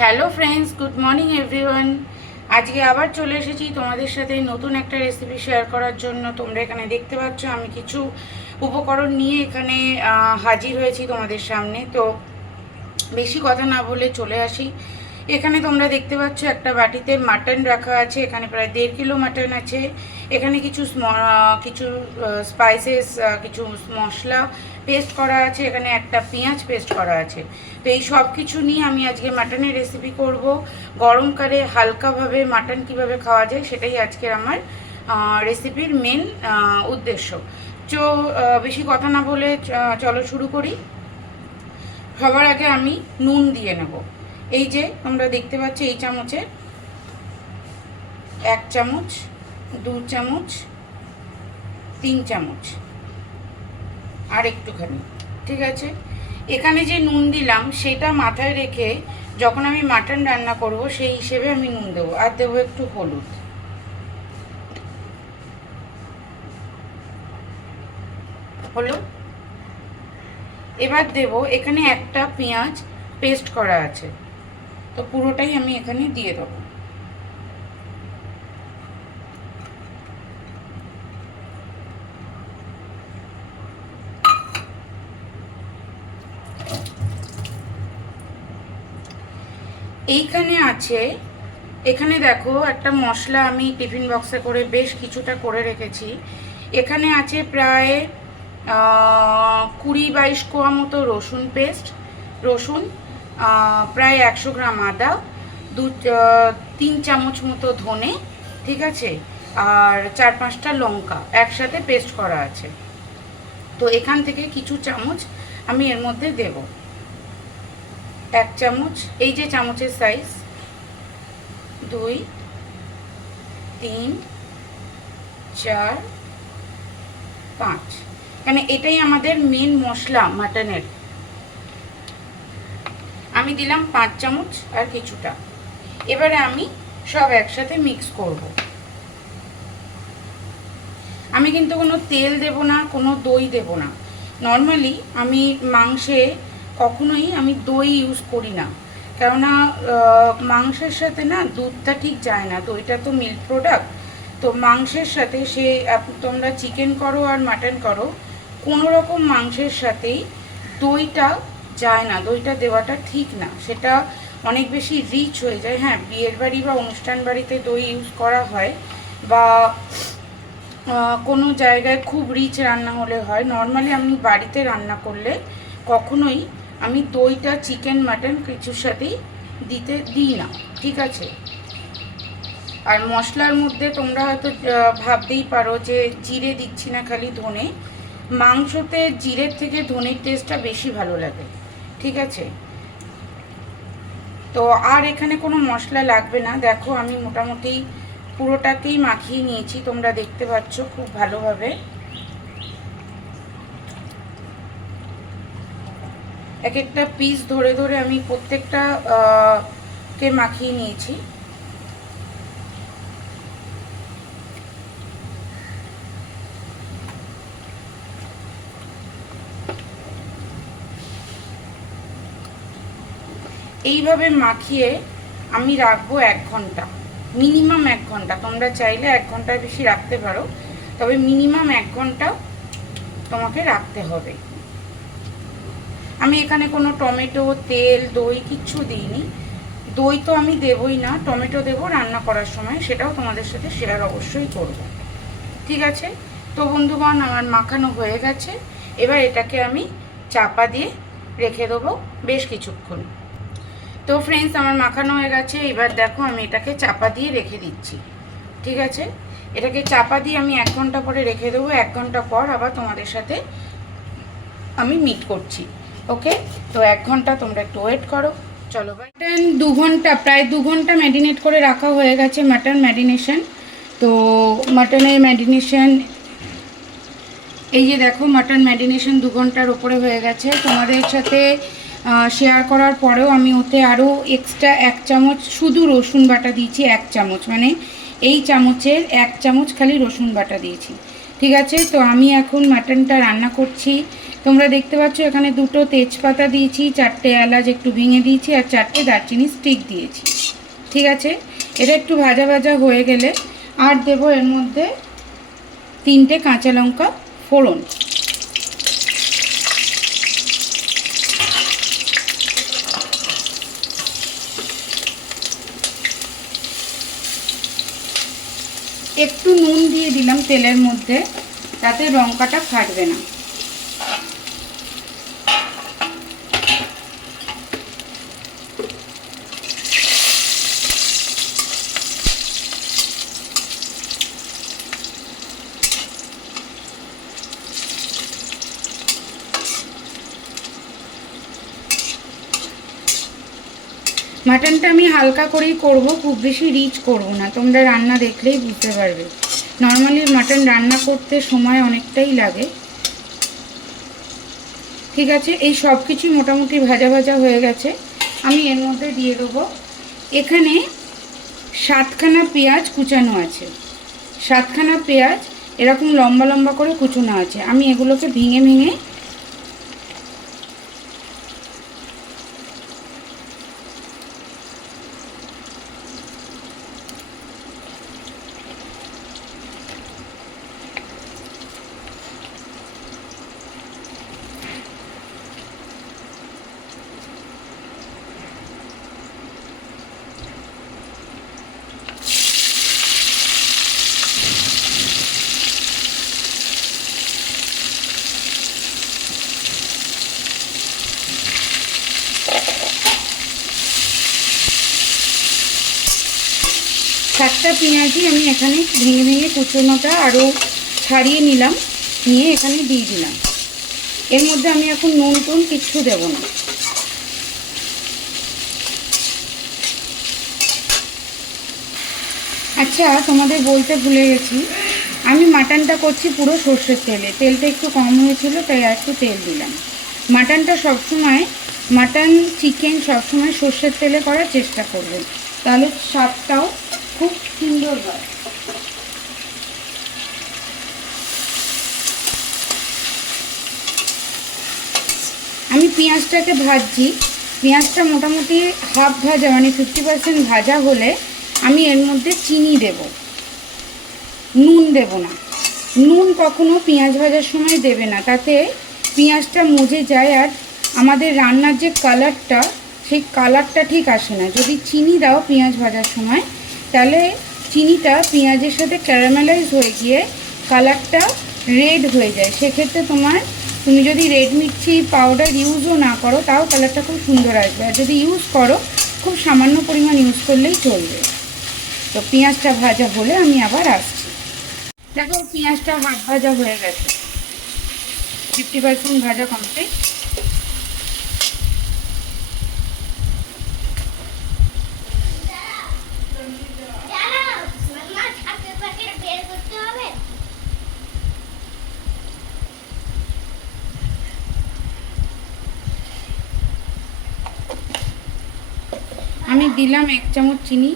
Hello friends, good morning everyone. আজকে আবার চলে এসেছি তোমাদের সাথে নতুন একটা রেসিপি শেয়ার করার জন্য। তোমরা এখানে দেখতে পাচ্ছ আমি কিছু উপকরণ নিয়ে এখানে হাজির হয়েছি তোমাদের সামনে। তো বেশি কথা না বলে চলে আসি। এখানে তোমরা দেখতে পাচ্ছ একটা বাটিতে মাটন রাখা আছে। এখানে প্রায় 1.5 কিলো মাটন আছে। এখানে কিছু স্পাইসেস, কিছু মশলা পেস্ট করা আছে। এখানে একটা পেঁয়াজ পেস্ট করা আছে। তো এই সব কিছু নিয়ে আমি আজকে মাটনের রেসিপি করব। গরমকালে হালকাভাবে মাটন কিভাবে খাওয়া যায় সেটাই আজকের আমার রেসিপির মেন উদ্দেশ্য। তো বেশি কথা না বলে চলো শুরু করি। সবার আগে আমি নুন দিয়ে নেব। এই যে তোমরা দেখতে পাচ্ছ এই চামচে 1 চামচ, 2 চামচ, 3 চামচ আর একটুখানি, ঠিক আছে। এখানে যে নুন দিলাম সেটা মাথায় রেখে যখন আমি মাটন রান্না করব সেই হিসেবে আমি নুন দেবো। আর দেবো একটু হলুদ। হলো। এবার দেব এখানে একটা পেঁয়াজ পেস্ট করা আছে, তো পুরোটাই আমি এখানে দিয়ে দেবো। এইখানে আছে, এখানে দেখো একটা মশলা আমি টিফিন বক্সে করে বেশ কিছুটা করে রেখেছি। এখানে আছে প্রায় 20-22 কোয়া মতো রসুন পেস্ট, রসুন, প্রায় 100 গ্রাম আদা, 3 চামচ মতো ধনে, ঠিক আছে, আর 4-5টা লঙ্কা একসাথে পেস্ট করা আছে। তো এখান থেকে কিছু চামচ আমি এর মধ্যে দেব। 1 চামচ, এই যে চামচের সাইজ, 2, 3, 4, 5। মানে এটাই আমাদের মেন মশলা মাটনের। আমি দিলাম 5 চামচ আর কিছুটা। এবারে আমি সব একসাথে মিক্স করব। আমি কিন্তু কোনো তেল দেব না, কোনো দই দেব না। নর্মালি আমি মাংসে কখনোই আমি দই ইউজ করি না, কেননা মাংসের সাথে না দুধটা ঠিক যায় না। দইটা তো মিল্ক প্রোডাক্ট। তো মাংসের সাথে তোমরা চিকেন করো আর মাটন করো, কোনো রকম মাংসের সাথেই দইটা যায় না। দইটা দেওয়াটা ঠিক না, সেটা অনেক বেশি রিচ হয়ে যায়। হ্যাঁ, বিয়ের বাড়ি বা অনুষ্ঠান বাড়িতে দই ইউজ করা হয়, বা কোনো জায়গায় খুব রিচ রান্না হলে হয়। নর্মালি আমি বাড়িতে রান্না করলে কখনোই আমি দইটা চিকেন মাটন কিছুর সাথেই দিই না, ঠিক আছে। আর মশলার মধ্যে তোমরা হয়তো ভাবতেই পারো যে জিরে দিচ্ছি না, খালি ধনে। মাংসতে জিরের থেকে ধনের টেস্টটা বেশি ভালো লাগে, ঠিক আছে। তো আর এখানে কোনো মশলা লাগবে না। দেখো আমি মোটামুটি পুরোটাকেই মাখিয়ে নিয়েছি, তোমরা দেখতে পাচ্ছ খুব ভালোভাবে। এক একটা পিস ধরে ধরে আমি প্রত্যেকটা কে মাখিয়ে নিয়েছি। এইভাবে মাখিয়ে আমি রাখবো 1 ঘন্টা, মিনিমাম 1 ঘন্টা। তোমরা চাইলে 1 ঘন্টার বেশি রাখতে পারো, তবে মিনিমাম 1 ঘন্টা তোমাকে রাখতে হবে। আমি এখানে কোনো টমেটো, তেল, দই কিচ্ছু দিইনি। দই তো আমি দেবই না, টমেটো দেবো রান্না করার সময়, সেটাও তোমাদের সাথে শেয়ার অবশ্যই করব, ঠিক আছে। তো বন্ধুগণ, আমার মাখানো হয়ে গেছে। এবার এটাকে আমি চাপা দিয়ে রেখে দেবো বেশ কিছুক্ষণ। তো ফ্রেন্ডস, আমার মাখানো হয়ে গেছে। এবার দেখো আমি এটাকে চাপা দিয়ে রেখে দিচ্ছি, ঠিক আছে। এটাকে চাপা দিয়ে আমি 1 ঘন্টা পরে রেখে দেবো। 1 ঘন্টা পর আবার তোমাদের সাথে আমি মিট করছি, ওকে। তো 1 ঘন্টা তোমরা একটু ওয়েট করো। চলো, মাটন 2 ঘন্টা, প্রায় 2 ঘন্টা ম্যারিনেট করে রাখা হয়ে গেছে, মাটন ম্যারিনেশন। তো মাটনের ম্যারিনেশন, এই যে দেখো মাটন ম্যারিনেশন 2 ঘন্টার ওপরে হয়ে গেছে। তোমাদের সাথে শেয়ার করার পরেও আমি ওতে আরও এক্সট্রা 1 চামচ শুধু রসুন বাটা দিয়েছি। 1 চামচ, মানে এই চামচের 1 চামচ খালি রসুন বাটা দিয়েছি, ঠিক আছে। তো আমি এখন মাটনটা রান্না করছি। তোমরা দেখতে পাচ্ছ এখানে 2টো তেজপাতা দিয়েছি, 4টে এলাচ একটু ভেঙে দিয়েছি, আর 4টে দারচিনি স্টিক দিয়েছি। ঠিক আছে, এটা একটু ভাজা ভাজা হয়ে গেলে আর দেবো এর মধ্যে 3টে কাঁচা লঙ্কা ফোড়ন। একটু নুন দিয়ে দিলাম তেলের মধ্যে, তাতে লঙ্কাটা ফাটবে না। মাটনটা আমি হালকা করেই করব, খুব বেশি রিচ করব না, তোমরা রান্না দেখলেই বুঝতে পারবে। নর্মালি মাটন রান্না করতে সময় অনেকটাই লাগে। ঠিক আছে, এই সব কিছু মোটামুটি ভাজা ভাজা হয়ে গেছে। আমি এর মধ্যে দিয়ে দেবো, এখানে 7খানা পেঁয়াজ কুচানো আছে, 7খানা পেঁয়াজ এরকম লম্বা লম্বা করে কুচোনো আছে। আমি এগুলোকে ভেঙে ভেঙে সাতটা পেঁয়াজই আমি এখানে ভেঙে ভেঙে কুচোনোটা আরও ছাড়িয়ে নিলাম, নিয়ে এখানে দিয়ে দিলাম। এর মধ্যে আমি এখন নুন টুন কিচ্ছু দেব না। আচ্ছা, তোমাদের বলতে ভুলে গেছি, আমি মাটনটা করছি পুরো সর্ষের তেলে। তেলটা একটু কম হয়েছিল তাই আর একটু তেল দিলাম। মাটনটা সবসময়, মাটন চিকেন সবসময় সর্ষের তেলে করার চেষ্টা করবেন, তাহলে স্বাদটাও খুব সুন্দর হয়। আমি পেঁয়াজটাকে ভাজছি, পেঁয়াজটা মোটামুটি হাফ ভাজা, মানে 50% ভাজা হলে আমি এর মধ্যে চিনি দেব, নুন দেব না। নুন কখনো পেঁয়াজ ভাজার সময় দেবে না, তাতে পেঁয়াজটা মজে যায় আর আমাদের রান্নার যে কালারটা, সেই কালারটা ঠিক আসে না। যদি চিনি দাও পেঁয়াজ ভাজার সময়, তাহলে চিনিটা পেঁয়াজের সাথে ক্যারামেলাইজ হয়ে গিয়ে কালারটা রেড হয়ে যায়। সেক্ষেত্রে তুমি যদি রেড মির্চি পাউডার ইউজও না করো, তাও কালারটা খুব সুন্দর আসবে। আর যদি ইউজ করো, খুব সামান্য পরিমাণ ইউজ করলেই চলবে। তো পেঁয়াজটা ভাজা হলে আমি আবার আসছি। দেখো পেঁয়াজটা হাফ ভাজা হয়ে গেছে, 50% ভাজা কমপ্লিট। আমি দিলাম 1 চামচ চিনি,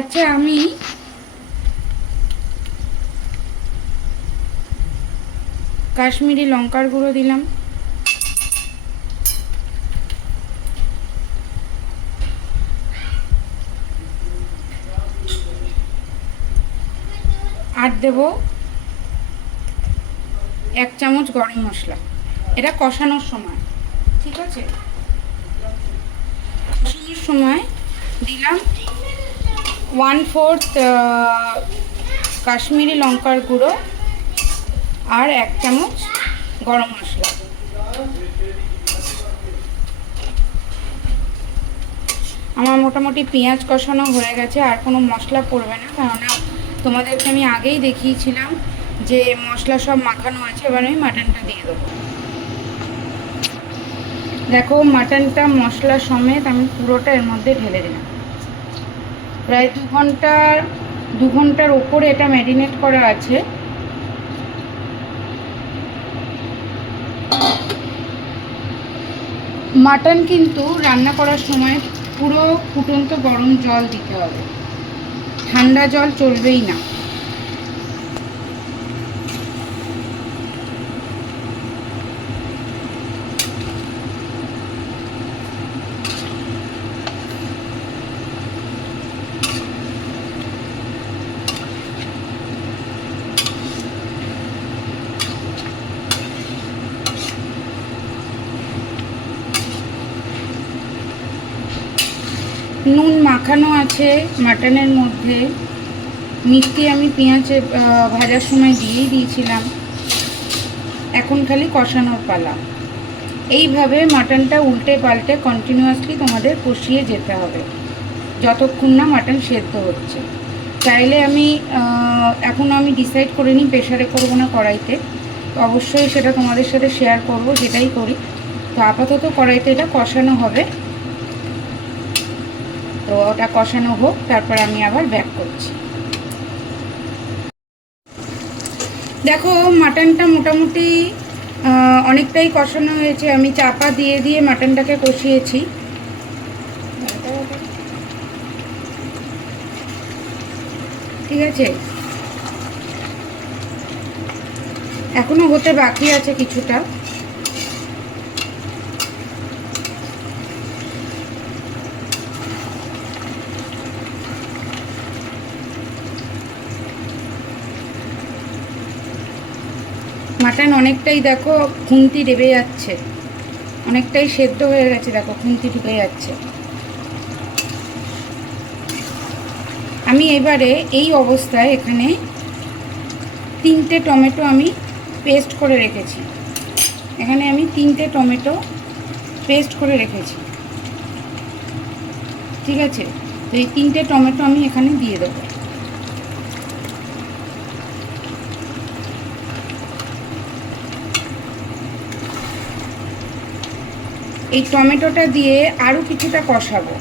আচ্ছা আমি কাশ্মীরি লঙ্কার গুঁড়ো দিলাম, আর দেব 1 চামচ গরম মশলা। এটা কষানোর সময়, ঠিক আছে, কষানোর সময় দিলাম 1/4 কাশ্মীরি লঙ্কার গুঁড়ো আর 1 চামচ গরম মশলা। আমার মোটামুটি পেঁয়াজ কষানো হয়ে গেছে, আর কোনো মশলা পড়বে না, কেননা তোমাদেরকে আমি আগেই দেখিয়েছিলাম যে মশলা সব মাখানো আছে, এবার আমি মাটনটা দিয়ে দেবো। দেখো মাটনটা মশলা সমেত আমি পুরোটা এর মধ্যে ঢেলে দিলাম। প্রায় 2 ঘন্টার ওপরে এটা ম্যারিনেট করা আছে। মাটন কিন্তু রান্না করার সময় পুরো ফুটন্ত গরম জল দিতে হবে, ঠান্ডা জল চলবেই না। নুন মাখানো আছে মাটনের মধ্যে, মিষ্টি আমি পেঁয়াজ ভাজার সময় দিয়েই দিয়েছিলাম। এখন খালি কষানোর পালা। এইভাবে মাটনটা উল্টে পাল্টে কন্টিনিউয়াসলি তোমাদের কষিয়ে যেতে হবে যতক্ষণ না মাটন সেদ্ধ হচ্ছে। চাইলে আমি এখনও আমি ডিসাইড করিনি প্রেশারে করবো না কড়াইতে, তো অবশ্যই সেটা তোমাদের সাথে শেয়ার করব, যেটাই করি। তো আপাতত কড়াইতে এটা কষানো হবে, তো ওটা কষানো হোক, তারপর আমি আবার ব্যাক করছি। দেখো মাটনটা মোটামুটি অনেকটাই কষানো হয়েছে। আমি চাপা দিয়ে দিয়ে মাটনটাকে কষিয়েছি। ঠিক আছে, এখনো হতে বাকি আছে কিছুটা। মাটন অনেকটাই দেখো খুন্তি ডেবে যাচ্ছে, অনেকটাই সেদ্ধ হয়ে গেছে, দেখো খুন্তি ঢুকে যাচ্ছে। আমি এবারে এই অবস্থায় এখানে 3টে টমেটো আমি পেস্ট করে রেখেছি। এখানে আমি 3টে টমেটো পেস্ট করে রেখেছি। ঠিক আছে, তো এই 3টে টমেটো আমি এখানে দিয়ে দেবো। এই টমেটোটা দিয়ে আরও কিছুটা কষাবো।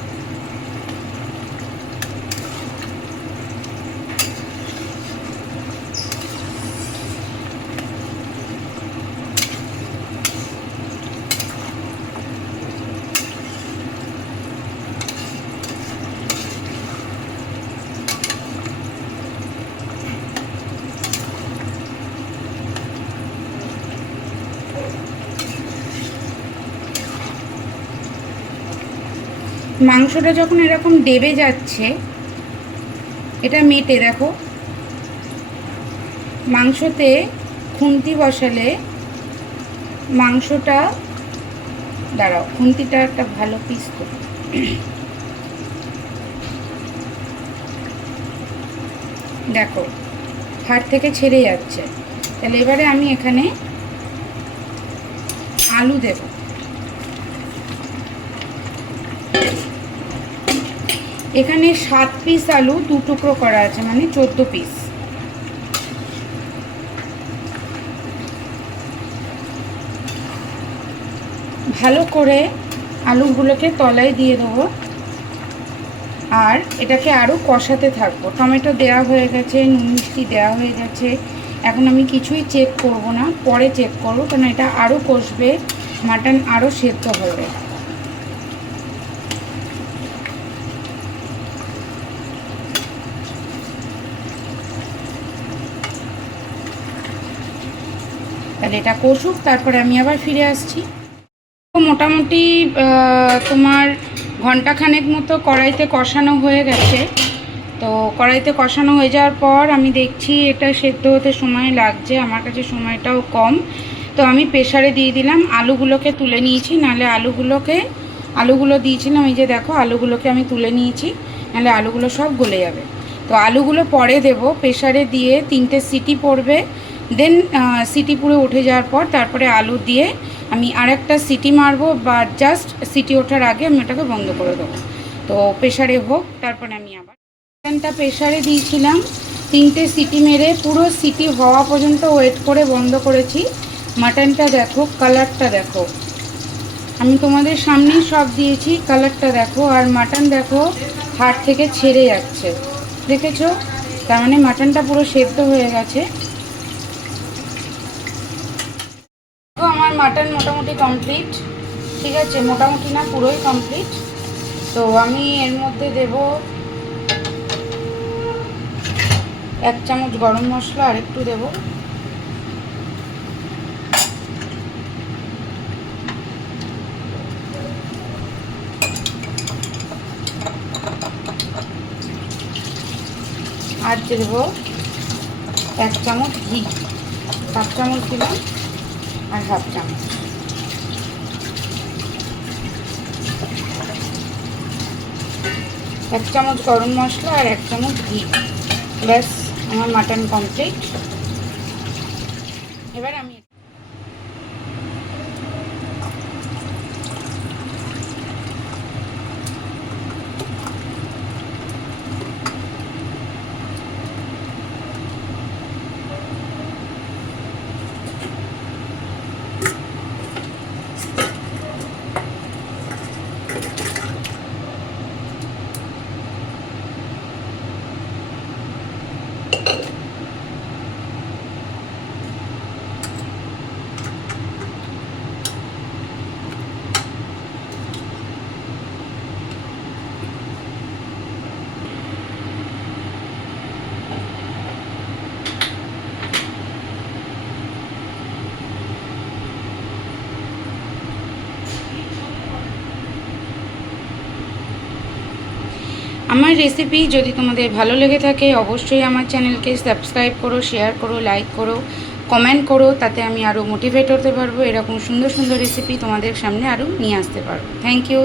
মাংসটা যখন এরকম ডেবে যাচ্ছে, এটা মেটে দেখো, মাংসতে খুন্তি বসালে মাংসটা, দাঁড়াও খুন্তিটা একটা ভালো পিস তো, দেখো হাড় থেকে ছেড়ে যাচ্ছে। তাহলে এবারে আমি এখানে আলু দেব। এখানে 7 পিস আলু 2 টুকরো করা আছে, মানে 14 পিস। ভালো করে আলুগুলোকে তলায় দিয়ে দেবো, আর এটাকে আরও কষাতে থাকবো। টমেটো দেওয়া হয়ে গেছে, নুন মিষ্টি দেওয়া হয়ে গেছে। এখন আমি কিছুই চেক করব না, পরে চেক করবো, কারণ এটা আরও কষবে, মাটন আরও সেদ্ধ হবে। তাহলে এটা কষুক, তারপরে আমি আবার ফিরে আসছি। মোটামুটি তোমার ঘন্টাখানেক মতো কড়াইতে কষানো হয়ে গেছে। তো কড়াইতে কষানো হয়ে যাওয়ার পর আমি দেখছি এটা সেদ্ধ হতে সময় লাগছে, আমার কাছে সময়টাও কম। তো আমি প্রেসারে দিয়ে দিলাম, আলুগুলোকে তুলে নিয়েছি, নাহলে আলুগুলো দিয়েছিলাম, এই যে দেখো আলুগুলোকে আমি তুলে নিয়েছি, নাহলে আলুগুলো সব গলে যাবে। তো আলুগুলো পরে দেব, প্রেসারে দিয়ে 3টে সিটি পড়বে, দেন সিটি পুরো উঠে যাওয়ার পর তারপরে আলু দিয়ে আমি আরেকটা সিটি মারবো, বা জাস্ট সিটি ওঠার আগে আমি ওটাকে বন্ধ করে দেবো। তো প্রেসারে হোক, তারপরে আমি আবার চিকেনটা প্রেসারে দিয়েছিলাম, 3টে সিটি মেরে পুরো সিটি হওয়া পর্যন্ত ওয়েট করে বন্ধ করেছি। মাটনটা দেখো, কালারটা দেখো, আমি তোমাদের সামনেই সব দিয়েছি, কালারটা দেখো। আর মাটন দেখো হাড় থেকে ছেড়ে যাচ্ছে, দেখেছো? তার মানে মাটনটা পুরো সেদ্ধ হয়ে গেছে। তো আমার মাটন মোটামুটি কমপ্লিট, ঠিক আছে, মোটামুটি না পুরোই কমপ্লিট। তো আমি এর মধ্যে দেব 1 চামচ গরম মশলা, আর একটু দেব, আর দেব 1 চামচ ঘি, 1/2 চামচ দিলাম আর 1/2 চামচ। এক চামচ গরম মশলা আর 1 চামচ ঘি, ব্যাস আমার মাটন কমপ্লিট। এবার আমি আমার রেসিপি যদি তোমাদের ভালো লেগে থাকে অবশ্যই আমার চ্যানেলকে সাবস্ক্রাইব করো, শেয়ার করো, লাইক করো, কমেন্ট করো, তাতে আমি আরও মোটিভেট হতে পারবো, এরকম সুন্দর সুন্দর রেসিপি তোমাদের সামনে আরও নিয়ে আসতে পারবো। Thank you.